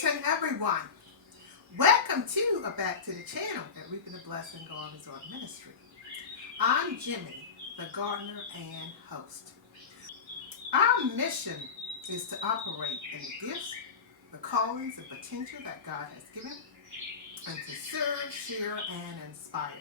Greeting everyone. Welcome back to the channel at Reaping the Blessing Garden Resort Ministry. I'm Jimmy, the gardener and host. Our mission is to operate in the gifts, the callings, and potential that God has given, and to serve, share, and inspire.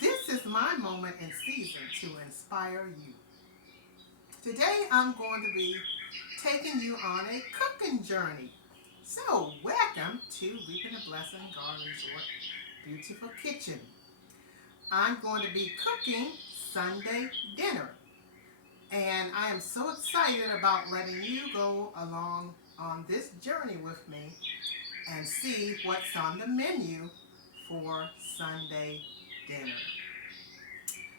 This is my moment and season to inspire you. Today I'm going to be taking you on a cooking journey. So, welcome to Reaping the Blessing Garden Resort Beautiful Kitchen. I'm going to be cooking Sunday dinner. And I am so excited about letting you go along on this journey with me and see what's on the menu for Sunday dinner.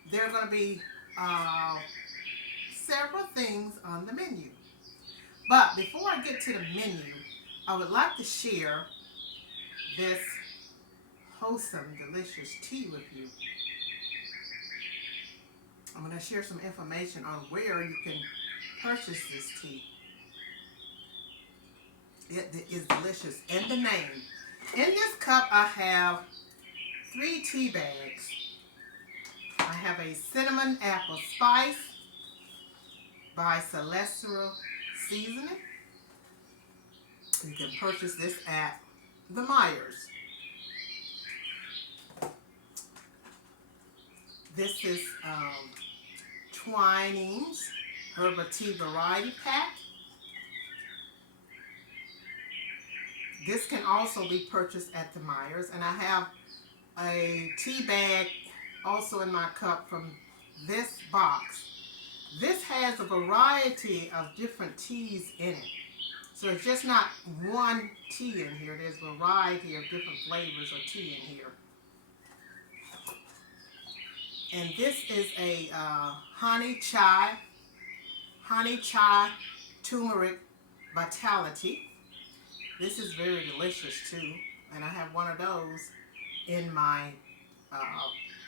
There are going to be several things on the menu. But before I get to the menu, I would like to share this wholesome, delicious tea with you. I'm going to share some information on where you can purchase this tea. It is delicious. And the name. In this cup, I have 3 tea bags. I have a cinnamon apple spice by Celestial Seasoning. You can purchase this at the Myers. This is Twinings Herbal Tea Variety Pack. This can also be purchased at the Myers. And I have a tea bag also in my cup from this box. This has a variety of different teas in it. So it's just not one tea in here. There's a variety of different flavors of tea in here. And this is a honey chai turmeric vitality. This is very delicious too, and I have one of those in my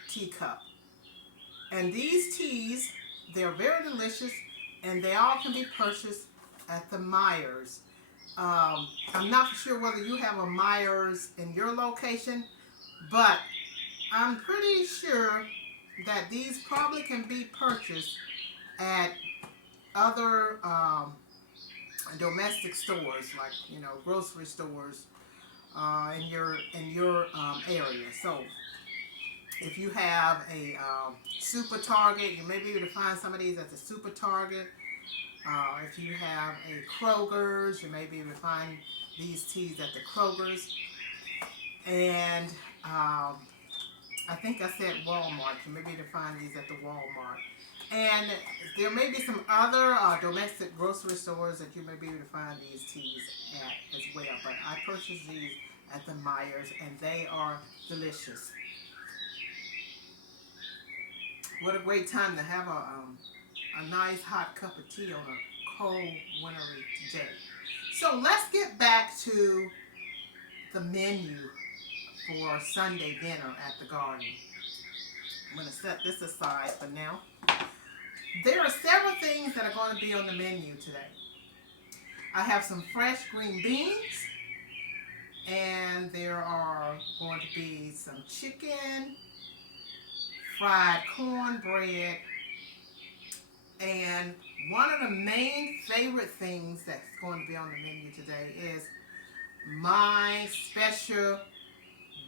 teacup. And these teas, they're very delicious, and they all can be purchased at the Myers. I'm not sure whether you have a Myers in your location, but I'm pretty sure that these probably can be purchased at other domestic stores, like grocery stores in your area. So if you have a super Target, you may be able to find some of these at the super Target. If you have a Kroger's, you may be able to find these teas at the Kroger's. And I think I said Walmart. You may be able to find these at the Walmart. And there may be some other domestic grocery stores that you may be able to find these teas at as well. But I purchased these at the Myers, and they are delicious. What a great time to have a nice hot cup of tea on a cold, wintry day. So let's get back to the menu for Sunday dinner at the garden. I'm going to set this aside for now. There are several things that are going to be on the menu today. I have some fresh green beans, and there are going to be some chicken, fried cornbread, and one of the main favorite things that's going to be on the menu today is my special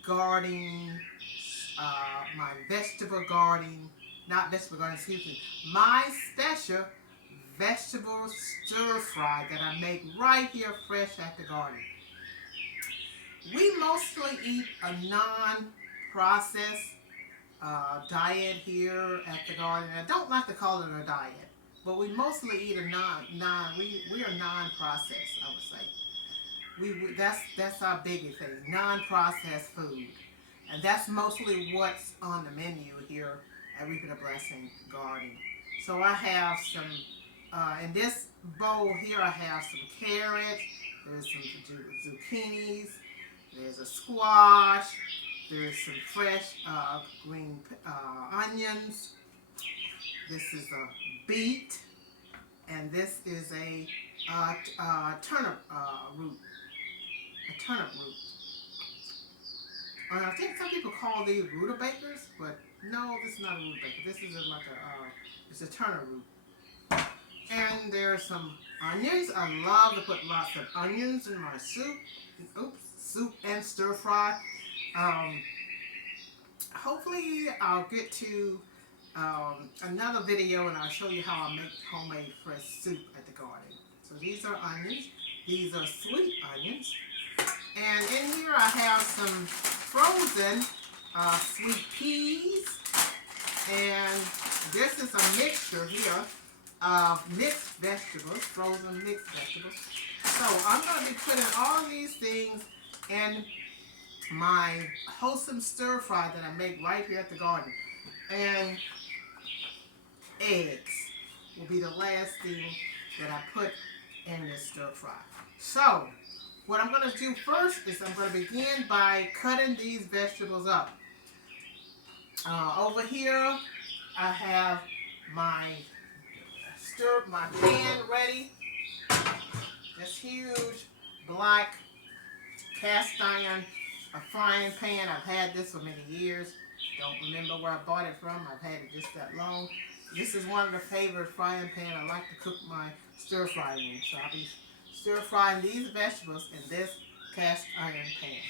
garden, my vegetable garden, not vegetable garden, excuse me, my special vegetable stir fry that I make right here fresh at the garden. We mostly eat a non-processed diet here at the garden. I don't like to call it a diet, but we mostly eat a we are non-processed, I would say. That's our biggie thing, non-processed food. And that's mostly what's on the menu here at Reaping the Blessing Garden. So I have some, in this bowl here I have some carrots, there's some zucchinis, there's a squash, there's some fresh green onions, this is a beet, and this is a turnip root. a turnip root. I think some people call these rutabagas, but no, this is not a rutabaga. This is it's a turnip root. And there's some onions. I love to put lots of onions in my soup. Oops, soup and stir fry. Hopefully I'll get to another video and I'll show you how I make homemade fresh soup at the garden. So these are onions. These are sweet onions. And in here I have some frozen sweet peas. And this is a mixture here of mixed vegetables, frozen mixed vegetables. So I'm going to be putting all of these things in my wholesome stir fry that I make right here at the garden. And eggs will be the last thing that I put in this stir fry. So what I'm going to do first is I'm going to begin by cutting these vegetables up. Over here I have my pan ready. This huge black cast iron frying pan. I've had this for many years. Don't remember where I bought it from. I've had it just that long. This is one of the favorite frying pans I like to cook my stir fry in. So I'll be stir frying these vegetables in this cast iron pan.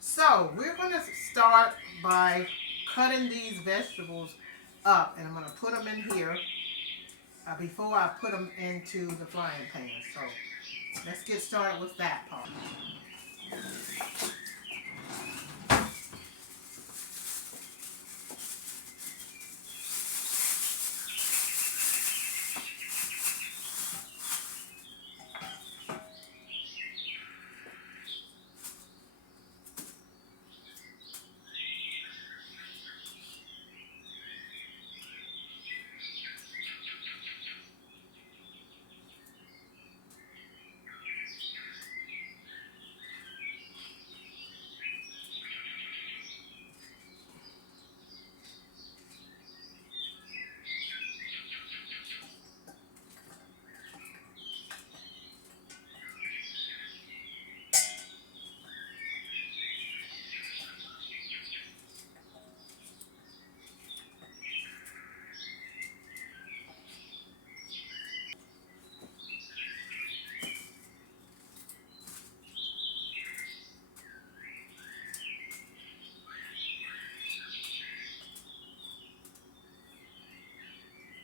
So we're going to start by cutting these vegetables up, and I'm going to put them in here before I put them into the frying pan. So let's get started with that part.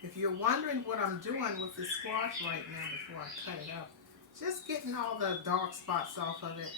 If you're wondering what I'm doing with the squash right now before I cut it up, just getting all the dark spots off of it.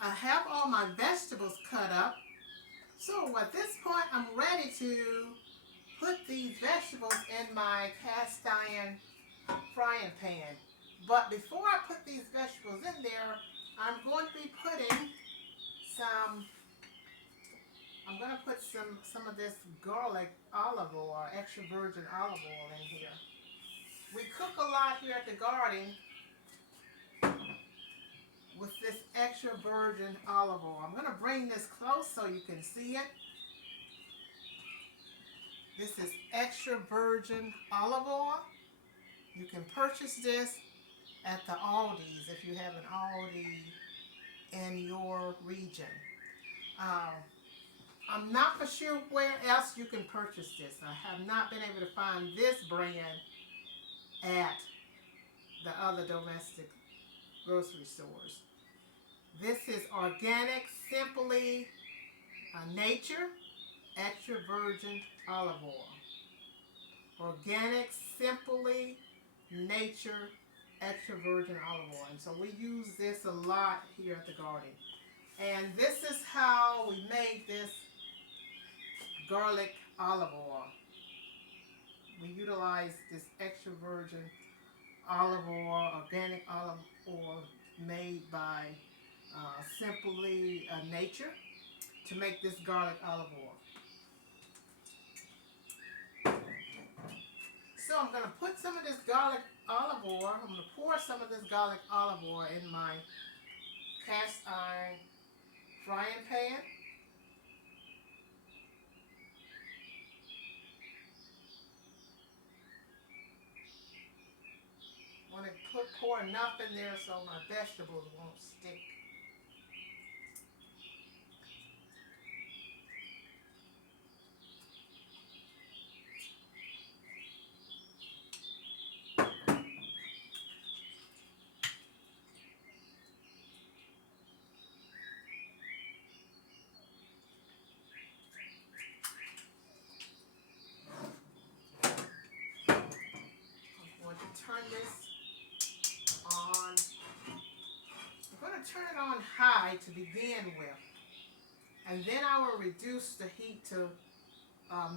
I have all my vegetables cut up. So at this point, I'm ready to put these vegetables in my cast iron frying pan. But before I put these vegetables in there, I'm going to be putting some of this garlic olive oil, extra virgin olive oil in here. We cook a lot here at the garden with this extra virgin olive oil. I'm going to bring this close so you can see it. This is extra virgin olive oil. You can purchase this at the Aldi's if you have an Aldi in your region. I'm not for sure where else you can purchase this. I have not been able to find this brand at the other domestic grocery stores. This is organic, simply nature, extra virgin olive oil. Organic, simply nature, extra virgin olive oil. And so we use this a lot here at the garden. And this is how we made this garlic olive oil. We utilize this extra virgin olive oil, organic olive oil made by Simply Nature to make this garlic olive oil. So I'm going to put some of this garlic olive oil, I'm going to pour some of this garlic olive oil in my cast iron frying pan. I want to pour enough in there so my vegetables won't stick. I'm going to turn this on. I'm going to turn it on high to begin with. And then I will reduce the heat to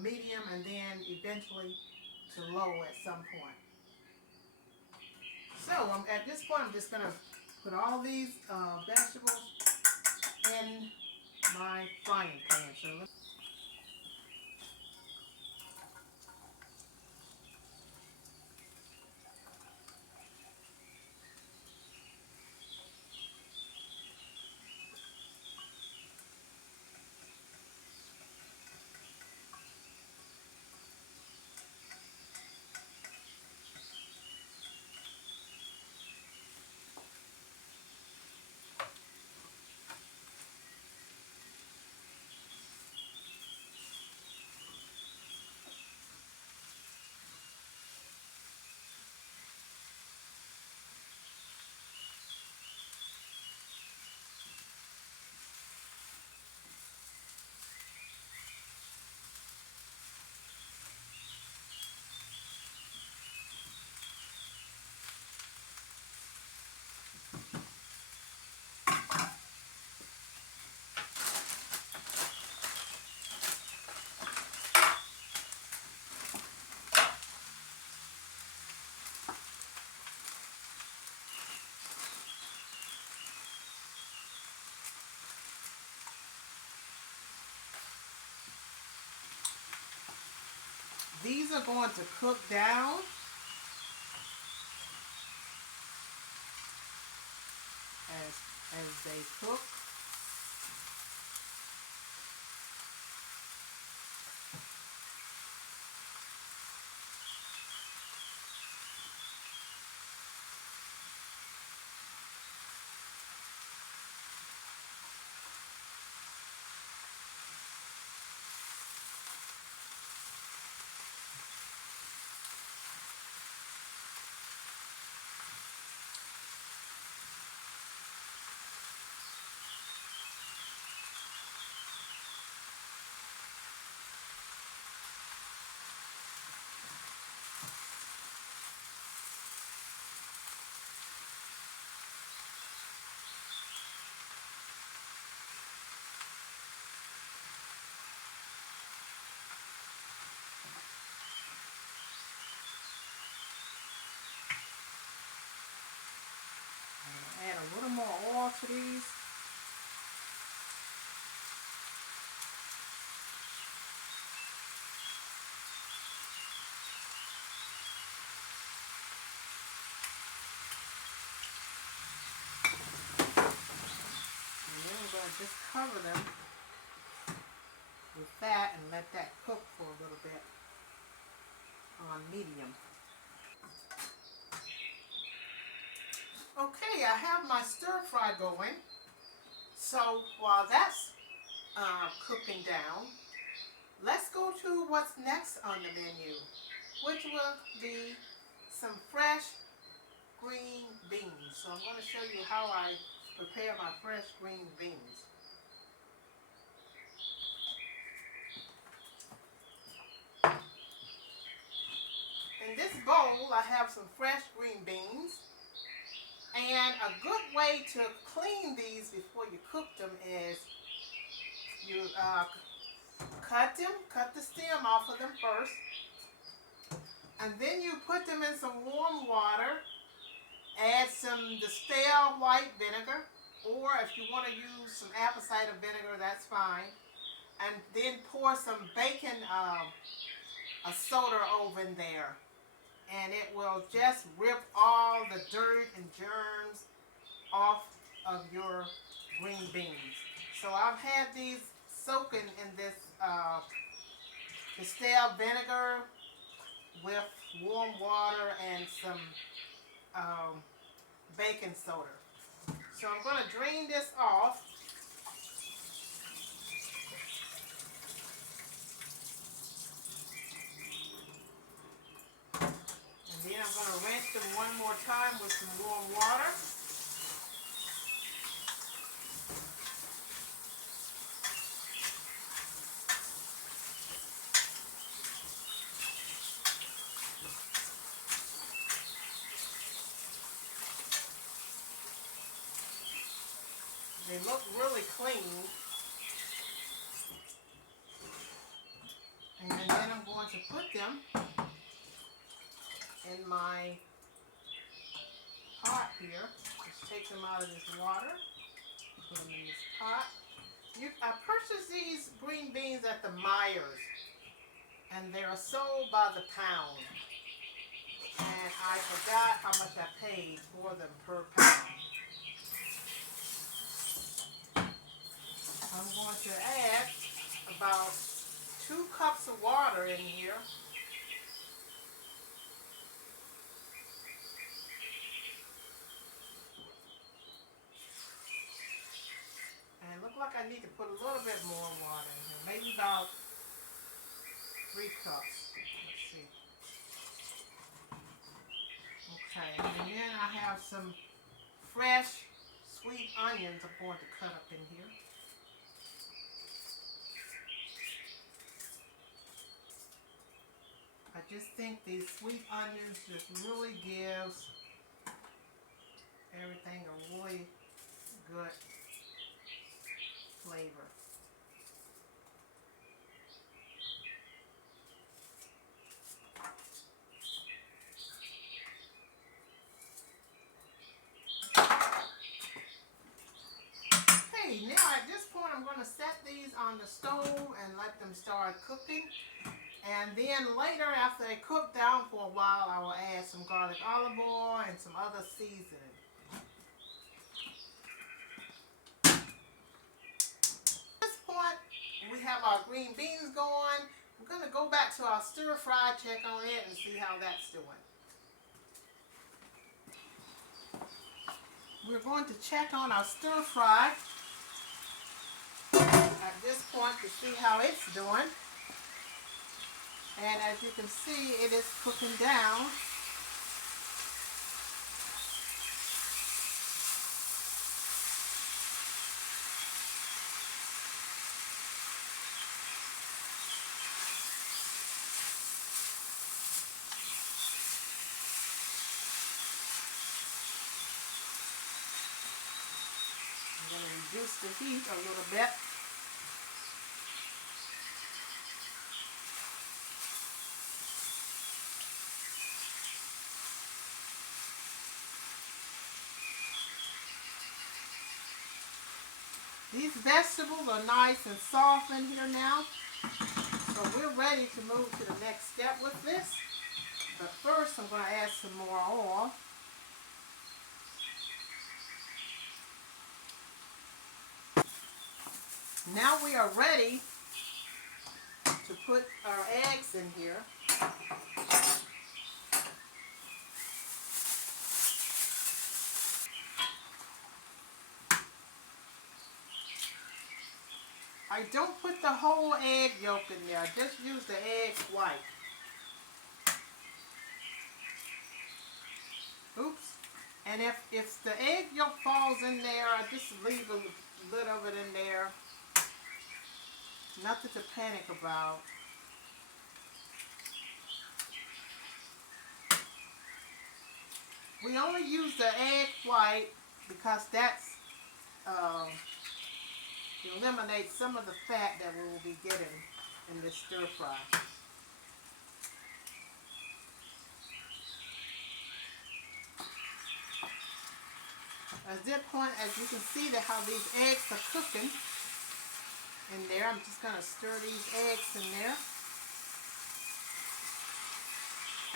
medium and then eventually to low at some point. So at this point I'm just going to put all these vegetables in my frying pan. So these are going to cook down as they cook. Add a little more oil to these. And then I'm going to just cover them with that and let that cook for a little bit on medium. Okay, I have my stir fry going. So while that's cooking down, let's go to what's next on the menu, which will be some fresh green beans. So I'm going to show you how I prepare my fresh green beans. In this bowl, I have some fresh green beans, And a good way to clean these before you cook them is you cut the stem off of them first, and then you put them in some warm water, add some distilled white vinegar, or if you want to use some apple cider vinegar, that's fine, and then pour some baking soda over in there, and it will just rip all the dirt and germs off of your green beans. So I've had these soaking in this distilled vinegar with warm water and some baking soda. So I'm going to drain this off. And then I'm going to rinse them one more time with some warm water. They look really clean. And then I'm going to put them in my pot here. Just take them out of this water. Put them in this pot. I purchased these green beans at the Myers, and they're sold by the pound. And I forgot how much I paid for them per pound. I'm going to add about 2 cups of water in here. And it looks like I need to put a little bit more water in here, maybe about 3 cups. Let's see. Okay, and then I have some fresh sweet onions I'm going to cut up in here. I just think these sweet onions just really gives everything a really good flavor. Okay, now at this point I'm going to set these on the stove and let them start cooking. And then later, after they cook down for a while, I will add some garlic olive oil and some other seasoning. At this point, we have our green beans going. I'm going to go back to our stir fry, check on it, and see how that's doing. We're going to check on our stir fry at this point to see how it's doing. And as you can see, it is cooking down. I'm going to reduce the heat a little bit. These vegetables are nice and soft in here now, so we're ready to move to the next step with this. But first, I'm going to add some more oil. Now we are ready to put our eggs in here. I don't put the whole egg yolk in there. I just use the egg white. Oops. And if the egg yolk falls in there, I just leave a little of it in there. Nothing to panic about. We only use the egg white because that's eliminates some of the fat that we will be getting in this stir fry. At this point, as you can see, that how these eggs are cooking in there. I'm just going to stir these eggs in there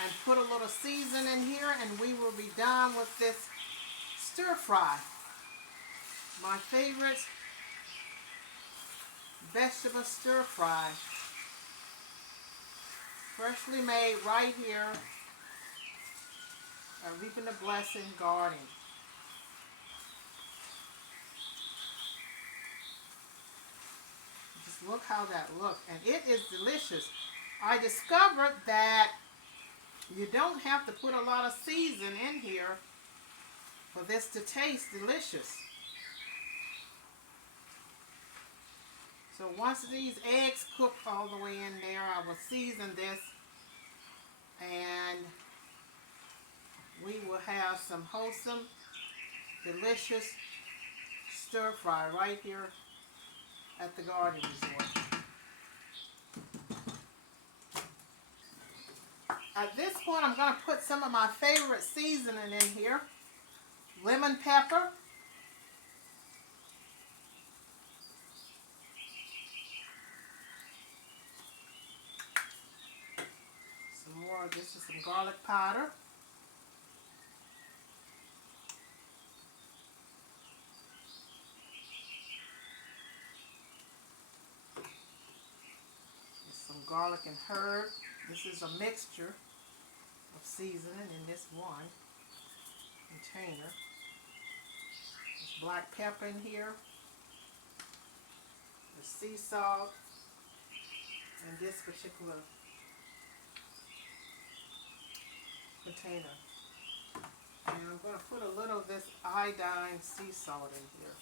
and put a little season in here, and we will be done with this stir fry. My favorite vegetable stir fry, freshly made right here at Reaping the Blessing Garden. Just look how that looks, and it is delicious. I discovered that you don't have to put a lot of season in here for this to taste delicious. So once these eggs cook all the way in there, I will season this, and we will have some wholesome, delicious stir fry right here at the Garden Resort. At this point, I'm going to put some of my favorite seasoning in here. Lemon pepper, some more, this is some garlic powder, some garlic and herb. This is a mixture of seasoning in this one container. There's black pepper in here, the sea salt, and this particular container. And I'm going to put a little of this iodine sea salt in here.